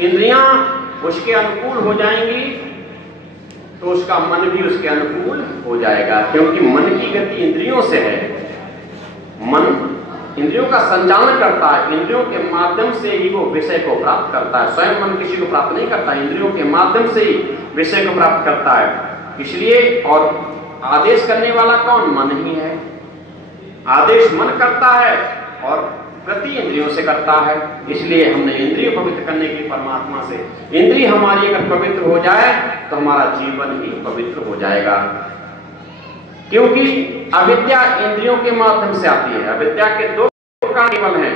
इंद्रियां उसके अनुकूल हो जाएंगी तो उसका मन भी उसके अनुकूल हो जाएगा, क्योंकि मन की गति इंद्रियों से है। मन इंद्रियों का संचालन करता है, इंद्रियों के माध्यम से ही वो विषय को प्राप्त करता है। स्वयं मन किसी को प्राप्त नहीं करता, इंद्रियों के माध्यम से ही विषय को प्राप्त करता है। इसलिए और आदेश करने वाला कौन? मन ही है। आदेश मन करता है और गति इंद्रियों से करता है। इसलिए हमने इंद्रिय पवित्र करने की परमात्मा से। इंद्रिय हमारी अगर पवित्र हो जाए तो हमारा जीवन ही पवित्र हो जाएगा, क्योंकि अविद्या इंद्रियों के माध्यम से आती है। अविद्या के दो कारण केवल हैं,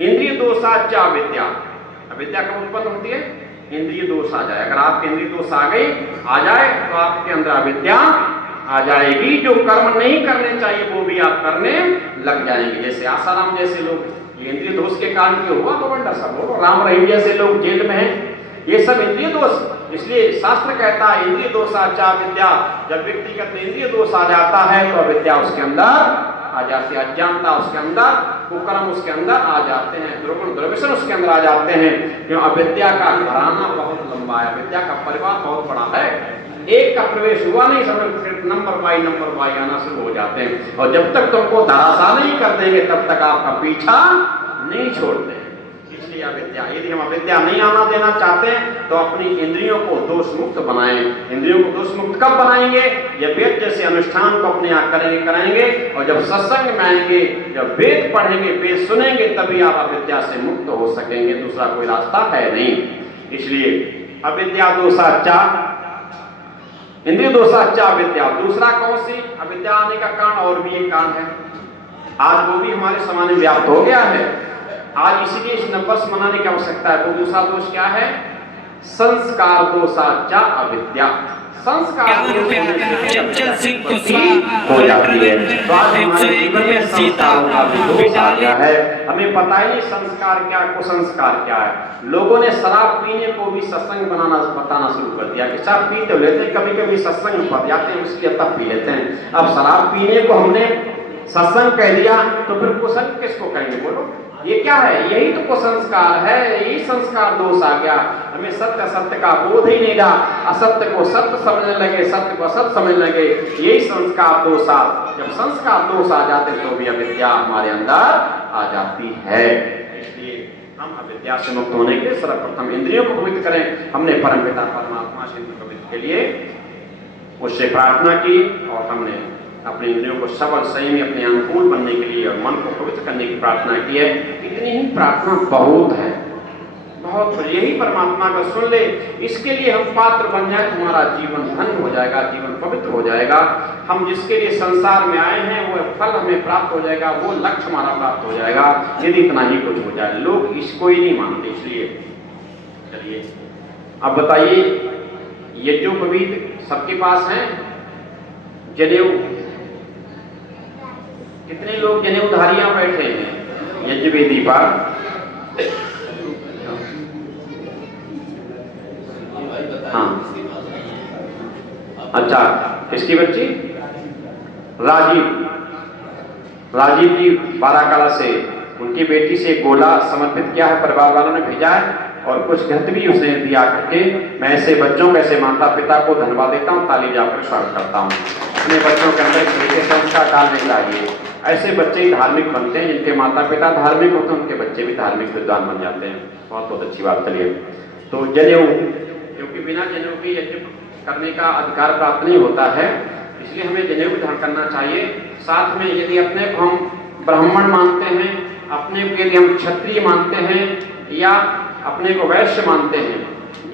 इंद्रिय दोषाच अविद्या। अविद्या कब उत्पन्न होती है? इंद्रिय दोष आ जाए। अगर आपके इंद्रिय दोष आ जाए तो आपके अंदर अविद्या आ जाएगी। जो कर्म नहीं करने चाहिए वो भी आप करने लग जाएंगे। जैसे आसाराम जैसे लोग, ये इंद्रिय दोष के कारण क्यों हुआ? तो वंडर सब हो। राम रहीम जैसे लोग जेल में हैं, ये सब इंद्रिय दोष। इसलिए शास्त्र कहता है इंद्रिय दोषाच अविद्या। जब व्यक्तिगत में इंद्रिय दोष आ जाता है तो अविद्या उसके अंदर आ जाती है, अज्ञानता उसके अंदर, कुकर्म उसके अंदर आ जाते हैं, दुर्गुण दुर्व्यसन उसके अंदर आ जाते हैं। क्यों? अविद्या का घराना बहुत लंबा है, अविद्या का परिवार बहुत बड़ा है। एक का प्रवेश हुआ नहीं, समझ नंबर बाई आना शुरू हो जाते हैं। और जब तक तुमको धराशायी नहीं कर देंगे तब तक आपका पीछा नहीं छोड़ते हैं। इसलिए अविद्या, यदि हम अविद्या नहीं आना देना चाहते हैं तो अपनी इंद्रियों को दोष मुक्त बनाएं। इंद्रियों को दोष मुक्त कब बनाएंगे? जब वेद जैसे अनुष्ठान को अपने यहाँ कराएंगे और जब सत्संग में आएंगे, जब वेद पढ़ेंगे, वेद सुनेंगे, तभी आप अविद्या से मुक्त हो सकेंगे। दूसरा कोई रास्ता है नहीं। इसलिए अविद्या दोषाचा, इंद्रिय दोषाचा अविद्या। दूसरा कौन सी अविद्या आने का कारण? और भी एक कारण है, आज वो भी हमारे समाज में व्याप्त हो गया है। आज इसीलिए इस नववर्ष मनाने की आवश्यकता है। वो दूसरा दोष क्या है? संस्कार दोषाचा अविद्या। संस्कार हो जाती है। तो आज हमारे जीवन में संस्कारों का दोष आ गया है। हमें पता ही नहीं संस्कार क्या, कुसंस्कार क्या है। लोगों ने शराब पीने को भी सत्संग बताना शुरू कर दिया कि शराब पी तो लेते हैं, कभी कभी सत्संग पड़ जाते हैं, इसलिए तब पी लेते हैं। अब शराब पीने को हमने सत्संग कह दिया तो फिर कुसंग किसको कहेंगे? बोलो, ये क्या है? यही तो कुसंस्कार है, यही संस्कार दोष आ गया। हमें सत्य सत्य का बोध ही नहीं रहा, असत्य को सत्य समझने लगे, सत्य को असत्य समझने लगे, यही संस्कार दोष आ। जब संस्कार दोष आ जाते तो भी अविद्या हमारे अंदर आ जाती है। इसलिए हम अविद्या से मुक्त होने के लिए सर्वप्रथम इंद्रियों को पवित्र करें। हमने परमपिता परमात्मा से इंद्रिय पवित्र के लिए उससे प्रार्थना की और हमने अपने इंद्रियों को सबल संयमी अपने अनुकूल बनने के लिए और मन को पवित्र करने की प्रार्थना की है। इतनी ही प्रार्थना बहुत है, बहुत। यही परमात्मा का सुन ले, इसके लिए हम पात्र बन जाए, हमारा जीवन धन्य हो जाएगा, जीवन पवित्र हो जाएगा। हम जिसके लिए संसार में आए हैं वो फल हमें प्राप्त हो जाएगा, वो लक्ष्य हमारा प्राप्त हो जाएगा, यदि इतना ही कुछ हो जाए। लोग इसको ही नहीं मानते। इसलिए चलिए अब बताइए, ये जो पवित्र सबके पास है जनेऊ, कितने लोग जनेऊधारियां बैठे हैं यज्ञ वेदी पर? हाँ, अच्छा, किसकी बच्ची? राजीव जी बाराकला से, उनकी बेटी से गोला समर्पित किया है, परिवार वालों ने भेजा है और कुछ घृत भी उसने दिया करके। मैं ऐसे बच्चों को, ऐसे माता पिता को धन्यवाद देता हूँ, ताली जाकर स्वागत करता हूँ। अपने बच्चों के अंदर ऐसे संस्कार डालने चाहिए। ऐसे बच्चे ही धार्मिक बनते हैं, जिनके माता पिता धार्मिक होते हैं उनके बच्चे भी धार्मिक विद्वान बन जाते हैं। बहुत बहुत अच्छी बात। चलिए, तो जनेऊ, क्योंकि बिना जनेऊ के यज्ञ करने का अधिकार प्राप्त नहीं होता है, इसलिए हमें जनेऊ धारण करना चाहिए। साथ में यदि अपने को हम ब्राह्मण मानते हैं, अपने को यदि हम क्षत्रिय मानते हैं, या अपने को वैश्य मानते हैं,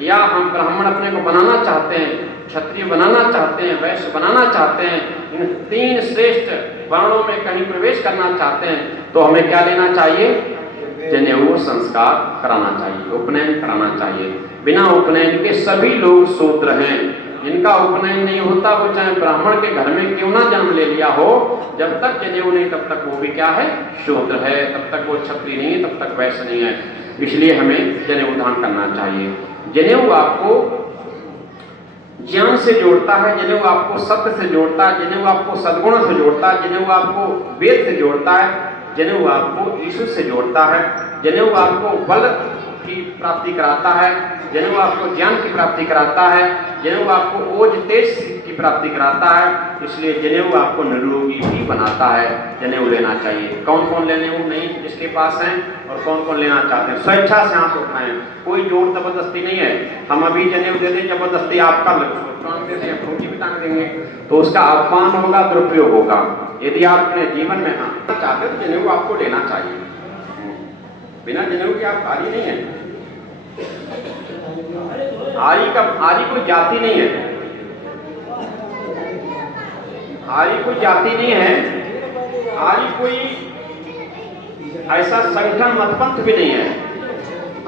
या हम ब्राह्मण अपने को बनाना चाहते हैं, क्षत्रिय बनाना चाहते हैं, वैश्य बनाना चाहते हैं, इन तीन श्रेष्ठ वर्णों में कहीं प्रवेश करना चाहते हैं, तो हमें क्या लेना चाहिए? जनेऊ संस्कार कराना चाहिए, उपनयन कराना चाहिए। बिना उपनयन के सभी लोग शूद्र हैं। जिनका उपनयन नहीं होता वो चाहे ब्राह्मण के घर में क्यों ना जन्म ले लिया हो, जब तक जनेऊ नहीं तब तक वो भी क्या है? शूद्र है। तब तक वो क्षत्रिय नहीं है, तब तक वैश्य नहीं है। इसलिए हमें जनेऊ धारण करना चाहिए। जनेऊ आपको ज्ञान से जोड़ता है, जनेऊ आपको सत्य से जोड़ता है, जनेऊ आपको सद्गुणों से जोड़ता है, जनेऊ आपको वेद से जोड़ता है, जनेऊ आपको ईश्वर से जोड़ता है, जनेऊ आपको बल की प्राप्ति कराता है, जनेऊ आपको ज्ञान की प्राप्ति कराता है, जनेऊ आपको ओज तेज की प्राप्ति कराता है, इसलिए जनेऊ आपको निरोगी भी बनाता है। जनेऊ लेना चाहिए। कौन कौन जनेऊ नहीं जिसके पास हैं और कौन कौन लेना चाहते हैं, स्वेच्छा से हाथ उठाएं, कोई जोर जबरदस्ती नहीं है। हम अभी जनेऊ दे दें जबरदस्ती आपका टांग दे दें, फौजी भी टांग देंगे तो उसका अपमान होगा, दुरुपयोग होगा। यदि आप अपने जीवन में हाँ चाहते हो तो जनेऊ आपको लेना चाहिए। बिना जनेऊ के आप आरी नहीं है। आरी कोई जाति नहीं है, आरी कोई जाति नहीं है, आरी कोई ऐसा संगठन मतपंथ भी नहीं है।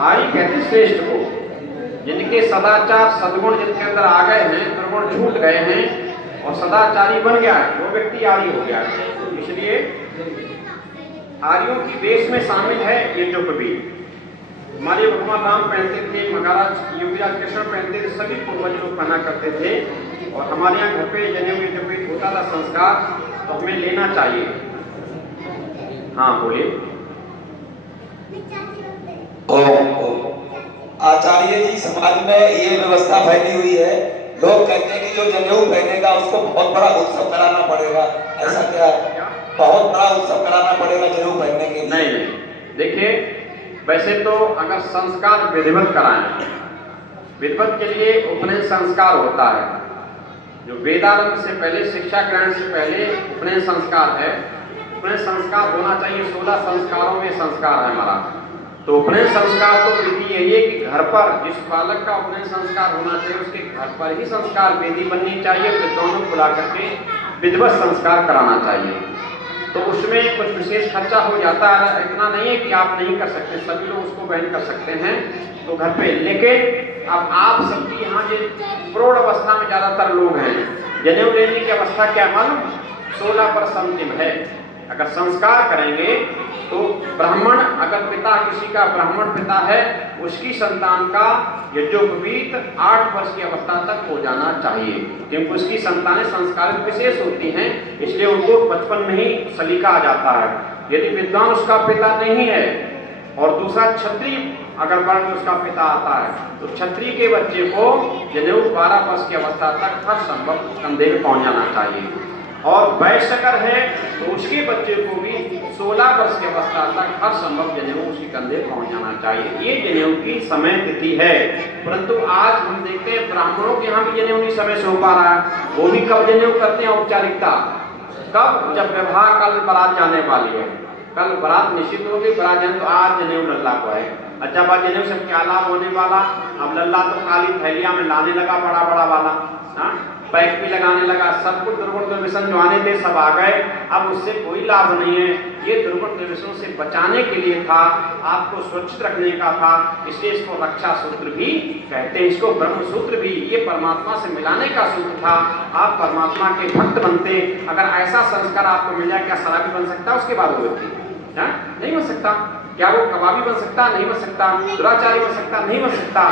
आरी कहते श्रेष्ठ को, जिनके सदाचार सद्गुण जिनके अंदर आ गए हैं, दुर्गुण छूट गए हैं और सदाचारी बन गया है, वो व्यक्ति आर्य हो गया है। इसलिए आर्यों की वेश में शामिल है ये जो कवि हमारे भगवान राम पहनते थे, महाराज योगीराज कृष्ण पहनते थे, सभी पूर्वज लोग पहना करते थे। और हमारे यहाँ घर पे जनेऊ जब भी होता था संस्कार तो हमें लेना चाहिए। हाँ बोलिए। आचार्य जी, समाज में ये व्यवस्था फैली हुई है, लोग कहते हैं कि जो जनेऊ पहनेगा उसको बहुत बड़ा उत्सव कराना पड़ेगा, ऐसा क्या है? बहुत बड़ा उत्सव कराना पड़ेगा जनेऊ पहनने के लिए? नहीं, देखिए वैसे तो अगर संस्कार विधिवत कराएं, विधिवत के लिए उपनयन संस्कार होता है, जो वेदांत से पहले, शिक्षा ग्रहण से पहले उपनयन संस्कार है। उपनयन संस्कार होना चाहिए, 16 संस्कारों में संस्कार है हमारा। तो उपनयन संस्कार तो विधि यही है कि घर पर जिस बालक का उपनयन संस्कार होना चाहिए उसके घर पर ही संस्कार वेदी बननी चाहिए, विद्वानों को बुला करके विधिवत संस्कार कराना चाहिए। तो उसमें कुछ विशेष खर्चा हो जाता है, इतना नहीं है कि आप नहीं कर सकते, सभी लोग उसको वहन कर सकते हैं तो घर पे। लेकिन अब आप सबकी यहाँ जो प्रौढ़ अवस्था में ज्यादातर लोग हैं, जनेऊ लेने की अवस्था क्या मालूम, 16 पर समतिम है। अगर संस्कार करेंगे तो ब्राह्मण, अगर पिता किसी का ब्राह्मण पिता है, उसकी संतान का यज्ञोपवीत 8 वर्ष की अवस्था तक हो जाना चाहिए, क्योंकि उसकी संतानें संस्कारित विशेष होती हैं, इसलिए उनको बचपन में ही सलीका आ जाता है। यदि विद्वान उसका पिता नहीं है और दूसरा क्षत्रिय अगर वर्ण में उसका पिता आता है तो क्षत्रिय के बच्चे को जनेऊ 12 वर्ष की अवस्था तक हर संभव कंधे में पहुंच जाना चाहिए। और वैश्य अगर है तो उसके बच्चे को भी 16 वर्ष की अवस्था तक हर संभव जनेऊ उसके कंधे पहुंच जाना चाहिए। ये जनेऊ की समय तिथि है। परंतु आज हम देखते हैं ब्राह्मणों के यहाँ भी जनेऊ नहीं समय से हो पा रहा है। वो भी कब जनेऊ करते हैं औपचारिकता, कब, जब विवाह कल बारात जाने वाली है, कल बारात निश्चित होगी, बारात जाने तो आज जनेऊ लल्ला को है। अच्छा बात जनेऊ से क्या लाभ होने वाला, अब लल्ला तो काली थैलिया में लाने लगा बड़ा बड़ा वाला, पैक भी लगाने लगा, सब कुछ दुर्गुण दुर्व्यसन जो आने थे सब आ गए। अब उससे कोई लाभ नहीं है। ये दुर्गुण दुर्व्यसनों से बचाने के लिए था, आपको सुरक्षित रखने का था, इसलिए इसको रक्षा सूत्र भी कहते हैं, इसको ब्रह्म सूत्र भी, ये परमात्मा से मिलाने का सूत्र था। आप परमात्मा के भक्त बनते। अगर ऐसा संस्कार आपको मिल जाए, क्या शराबी बन सकता है उसके बाद वो व्यक्ति? नहीं बन सकता। क्या वो कबाबी बन सकता? नहीं बन सकता। दुराचारी बन सकता? नहीं बन सकता।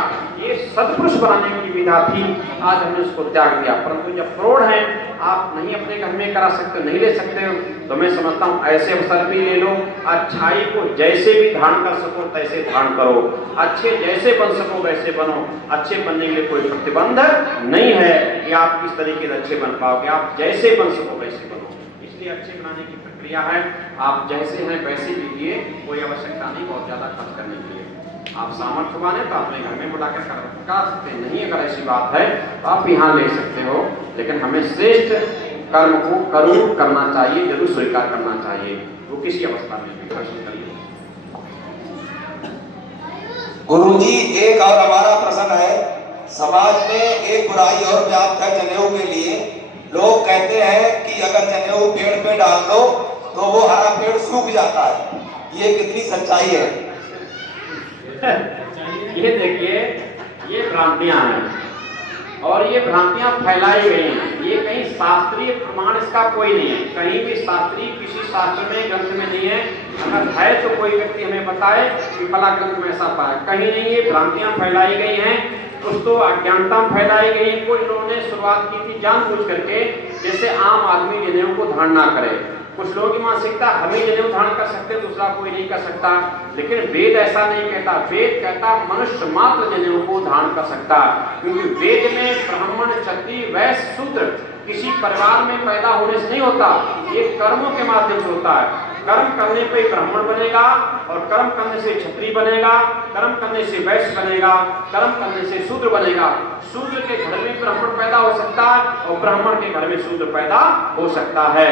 ये सत्पुरुष बनाने की विधा थी, आज हमने उसको त्याग दिया। परंतु जब प्रौढ़ हैं, आप नहीं अपने घर में करा सकते, नहीं ले सकते हो, तो मैं समझता हूँ ऐसे अवसर भी ले लो। अच्छाई को जैसे भी धारण कर सको तैसे धारण करो, अच्छे जैसे बन सको वैसे बनो। अच्छे बनने के लिए कोई प्रतिबंध नहीं है कि आप किस तरीके से अच्छे बन पाओगे, आप जैसे बन सको वैसे बनो। इसलिए अच्छे बनाने की प्रक्रिया है, आप जैसे हैं वैसे लीजिए, कोई आवश्यकता नहीं बहुत ज्यादा खर्च करने के लिए। आप सामर्थ्य माने तो अपने घर में बुलाकर करा सकते हैं, नहीं अगर ऐसी बात है तो आप यहाँ ले सकते हो। लेकिन हमें श्रेष्ठ कर्म को जरूर करना चाहिए, जरूर स्वीकार करना चाहिए, वो किसी अवस्था में भी प्रश्न करिए। गुरुजी, एक और हमारा प्रश्न है, समाज में एक बुराई और व्याप्त है जनेऊ के लिए। लोग कहते हैं कि अगर जनेऊ पेड़ पे डाल दो तो वो हरा पेड़ सूख जाता है, ये कितनी सच्चाई है? ये देखिए, ये भ्रांतियां हैं और ये भ्रांतियां फैलाई गई हैं। ये कहीं शास्त्रीय प्रमाण इसका कोई नहीं है, कहीं भी शास्त्रीय किसी शास्त्र में ग्रंथ में नहीं है। अगर है तो कोई व्यक्ति हमें बताए कि फला ग्रंथ में ऐसा पाया, कहीं नहीं। ये भ्रांतियां फैलाई गई हैं, कुछ तो अज्ञानता फैलाई गई। कुछ लोगों ने शुरुआत की थी जानबूझ करके, जैसे आम आदमी जनेऊ को धारण ना करे, कुछ लोगों की मानसिकता हम ही जनेऊ धारण कर सकते हैं, दूसरा कोई नहीं कर सकता, लेकिन वेद ऐसा नहीं कहता। वेद कहता मनुष्य मात्र जनेऊ को धारण कर सकता, क्योंकि वेद में ब्राह्मण, क्षत्रिय, वैश्य, शूद्र किसी परिवार में पैदा होने से नहीं होता, ये कर्मों के माध्यम से होता है। कर्म करने पे ब्राह्मण बनेगा, और कर्म करने से क्षत्रिय बनेगा, कर्म करने से वैश्य बनेगा, कर्म करने से शूद्र बनेगा। शूद्र के घर में ब्राह्मण पैदा हो सकता है, और ब्राह्मण के घर में शूद्र पैदा हो सकता है।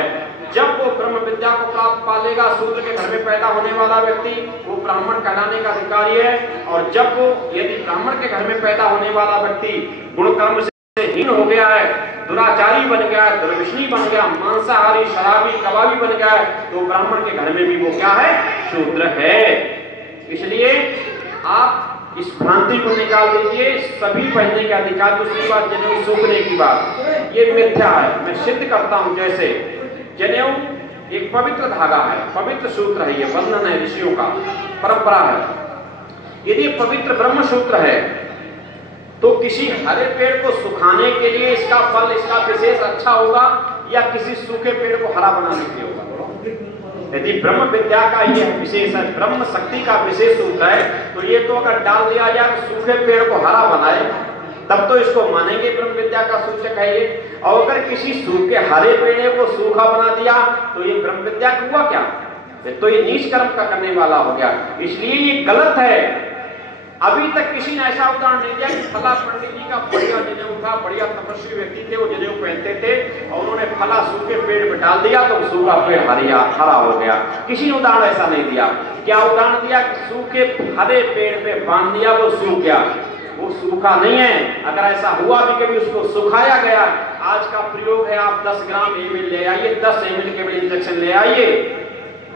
जब वो ब्रह्म विद्या को प्राप्त पा लेगा, शूद्र के घर में पैदा होने वाला व्यक्ति, वो ब्राह्मण कहलाने का अधिकारी है। और जब वो यदि ब्राह्मण के घर में पैदा होने वाला व्यक्ति गुण कर्म से हीन हो गया है, दुराचारी बन गया है, दुर्विष्णी बन गया, मांसाहारी, शराबी, कबाबी बन गया है, तो ब्राह्मण के घर में भी वो क्या है? शूद्र है। इसलिए आप इस भ्रांति को निकाल दीजिए। सभी पहनने के अधिकार, दूसरी बात जनेऊ सूखने की बात, ये मिथ्या है। मैं सिद्ध करता हूं, जैसे जनेऊ एक पवित्र धागा है, पवित्र सूत्र है, ये बंधन है, ऋषियों का परंपरा है। यदि पवित्र ब्रह्म सूत्र है, तो किसी हरे पेड़ को सुखाने के लिए इसका फल, इसका विशेष अच्छा होगा, या किसी सूखे पेड़ को हरा बनाने के लिए होगा? यदि ब्रह्म विद्या का यह विशेष है, ब्रह्म शक्ति का विशेष सूत्र है, तो ये तो अगर डाल दिया जाए सूखे पेड़ को हरा बनाए, तब तो इसको मानेंगे ब्रह्म विद्या का सूचक है ये। और अगर किसी सूखे हरे पेड़ को सूखा बना दिया, तो ये ब्रह्म विद्या हुआ क्या? तो ये नीच कर्म का करने वाला हो गया। इसलिए ये गलत है। अभी तक किसी ने ऐसा उदाहरण नहीं दिया कि फला पंडित जी का बढ़िया जनेऊ था, बढ़िया तपस्वी व्यक्ति थे, वो जनेऊ पहनते थे, और उन्होंने फला सूखे पेड़ पे डाल दिया तो सूखा पेड़ हरा हो गया। किसी ने उदाहरण ऐसा नहीं दिया। क्या उदाहरण दिया? सूखे हरे पेड़ पे बांध दिया, वो सूख गया। वो सूखा नहीं है। अगर ऐसा हुआ भी कभी, उसको सुखाया गया। आज का प्रयोग है, आप 10 ग्राम एमिल ले आइए, 10 एमिल के इंजेक्शन ले आइए,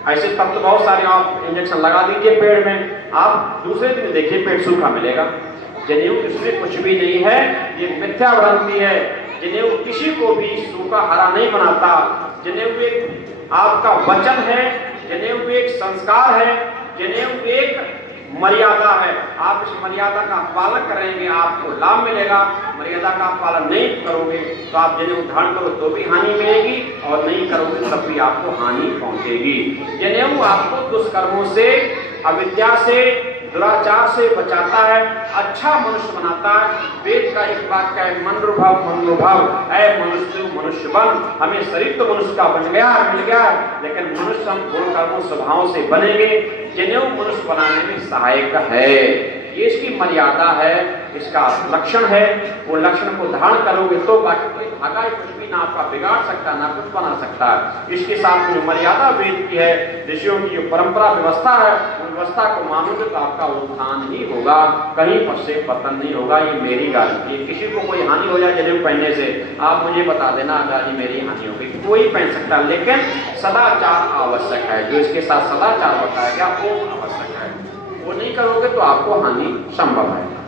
ऐसे तब तो बहुत सारे आप इंजेक्शन लगा दीजिए पेड़ में, आप दूसरे दिन देखिए पेड़ सूखा मिलेगा। जनेऊ इसमें कुछ भी नहीं है, ये मिथ्या भ्रांति है। जनेऊ किसी को भी सूखा हरा नहीं बनाता। जनेऊ एक आपका वचन है, जनेऊ एक संस्कार है, जनेऊ एक मर्यादा है। आप इस मर्यादा का पालन करेंगे, आपको लाभ मिलेगा। मर्यादा का पालन नहीं करोगे तो आप जनेऊ धारण करो तो भी हानि मिलेगी, और नहीं करोगे तब भी आपको हानि पहुंचेगी। जनेऊ आपको दुष्कर्मों से, अविद्या से, दुराचार से बचाता है, अच्छा मनुष्य बनाता है। वेद का एक वाक्य है, मनोभाव मनोभाव, ऐ मनुष्य मनुष्य बन। हमें शरीर तो मनुष्य का बन गया, मिल गया, लेकिन मनुष्य हम गुण कर्मों स्वभावों से बनेंगे। जनेऊ मनुष्य बनाने में सहायक है, ये इसकी मर्यादा है, इसका लक्षण है। वो लक्षण को धारण करोगे तो बाकी कोई धागा कुछ भी ना आपका बिगाड़ सकता, ना कुछ बना सकता है। इसके साथ में मर्यादा वेद की है, ऋषियों की जो परंपरा व्यवस्था है, उस व्यवस्था को मानोगे तो आपका उत्थान ही होगा, कहीं पर से पतन नहीं होगा। ये मेरी गारंटी है। किसी को कोई हानि हो जाए जनेऊ पहनने से, आप मुझे बता देना, आजादी मेरी हानि हो गई, कोई पहन सकता है, लेकिन सदाचार आवश्यक है। जो इसके साथ सदाचार बताया गया वो आवश्यक है, वो नहीं करोगे तो आपको हानि संभव है।